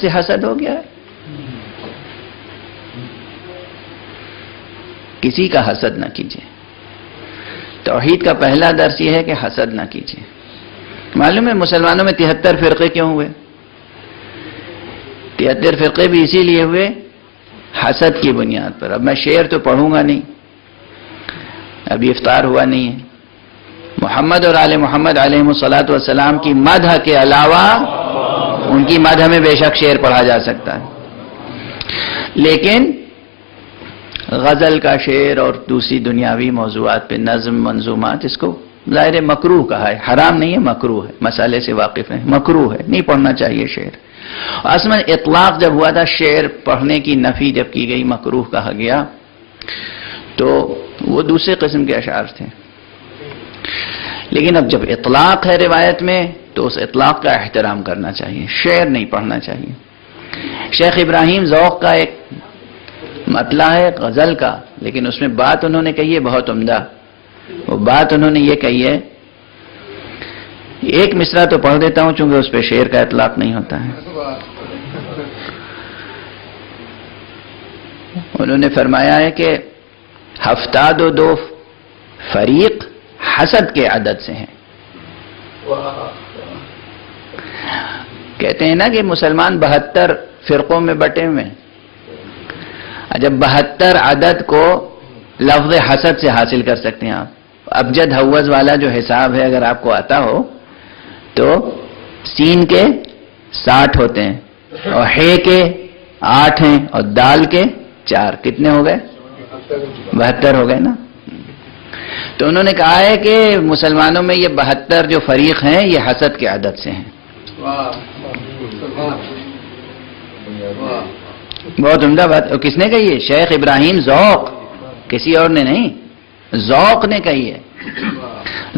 سے حسد ہو گیا ہے؟ کسی کا حسد نہ کیجیے۔ توحید کا پہلا درس یہ ہے کہ حسد نہ کیجیے۔ معلوم ہے مسلمانوں میں 73 فرقے کیوں ہوئے؟ 73 فرقے بھی اسی لیے ہوئے حسد کی بنیاد پر۔ اب میں شعر تو پڑھوں گا نہیں، ابھی افطار ہوا نہیں ہے۔ محمد اور آل محمد علیہ الصلاۃ والسلام کی مدح کے علاوہ ان کی مدح میں بے شک شعر پڑھا جا سکتا ہے، لیکن غزل کا شعر اور دوسری دنیاوی موضوعات پہ نظم منظومات، اس کو ظاہر مکروہ کہا ہے، حرام نہیں ہے، مکروہ ہے۔ مسئلے سے واقف ہیں، مکروہ ہے، نہیں پڑھنا چاہیے شعر۔ اصل اطلاق جب ہوا تھا شعر پڑھنے کی نفی جب کی گئی، مکروہ کہا گیا، تو وہ دوسرے قسم کے اشعار تھے۔ لیکن اب جب اطلاق ہے روایت میں تو اس اطلاق کا احترام کرنا چاہیے، شعر نہیں پڑھنا چاہیے۔ شیخ ابراہیم ذوق کا ایک مطلع ہے غزل کا، لیکن اس میں بات انہوں نے کہی ہے بہت عمدہ۔ وہ بات انہوں نے یہ کہی ہے، ایک مصرع تو پڑھ دیتا ہوں چونکہ اس پہ شعر کا اطلاق نہیں ہوتا ہے۔ انہوں نے فرمایا ہے کہ ہفتاد و دو فریق حسد کے عدد سے ہیں۔ کہتے ہیں نا کہ مسلمان 72 فرقوں میں بٹے ہوئے ہیں۔ جب 72 عدد کو لفظ حسد سے حاصل کر سکتے ہیں آپ، ابجد حوض والا جو حساب ہے اگر آپ کو آتا ہو تو سین کے 60 ہوتے ہیں اور ہے کے 8 ہیں اور دال کے 4، کتنے ہو گئے؟ 72 ہو گئے نا۔ تو انہوں نے کہا ہے کہ مسلمانوں میں یہ 72 جو فریق ہیں یہ حسد کے عدد سے ہیں۔ بہت عمدہ بات۔ اور کس نے کہی ہے؟ شیخ ابراہیم ذوق، کسی اور نے نہیں، ذوق نے کہی ہے۔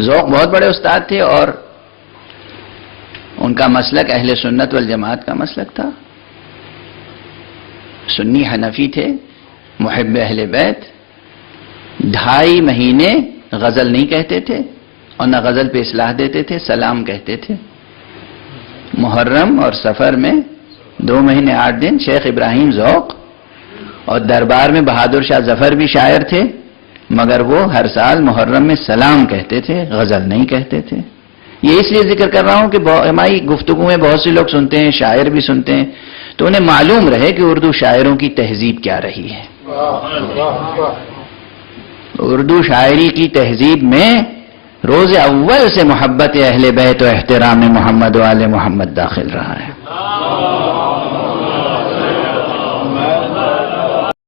ذوق بہت بڑے استاد تھے اور ان کا مسلک اہل سنت والجماعت کا مسلک تھا۔ سنی حنفی تھے، محب اہل بیت۔ 2.5 مہینے غزل نہیں کہتے تھے اور نہ غزل پہ اصلاح دیتے تھے، سلام کہتے تھے۔ محرم اور سفر میں 2 مہینے 8 دن شیخ ابراہیم ذوق، اور دربار میں بہادر شاہ ظفر بھی شاعر تھے، مگر وہ ہر سال محرم میں سلام کہتے تھے، غزل نہیں کہتے تھے۔ یہ اس لیے ذکر کر رہا ہوں کہ ہماری گفتگو میں بہت سے لوگ سنتے ہیں، شاعر بھی سنتے ہیں، تو انہیں معلوم رہے کہ اردو شاعروں کی تہذیب کیا رہی ہے۔ اردو شاعری کی تہذیب میں روز اول سے محبت اہل بیت و احترام محمد و آل محمد داخل رہا ہے۔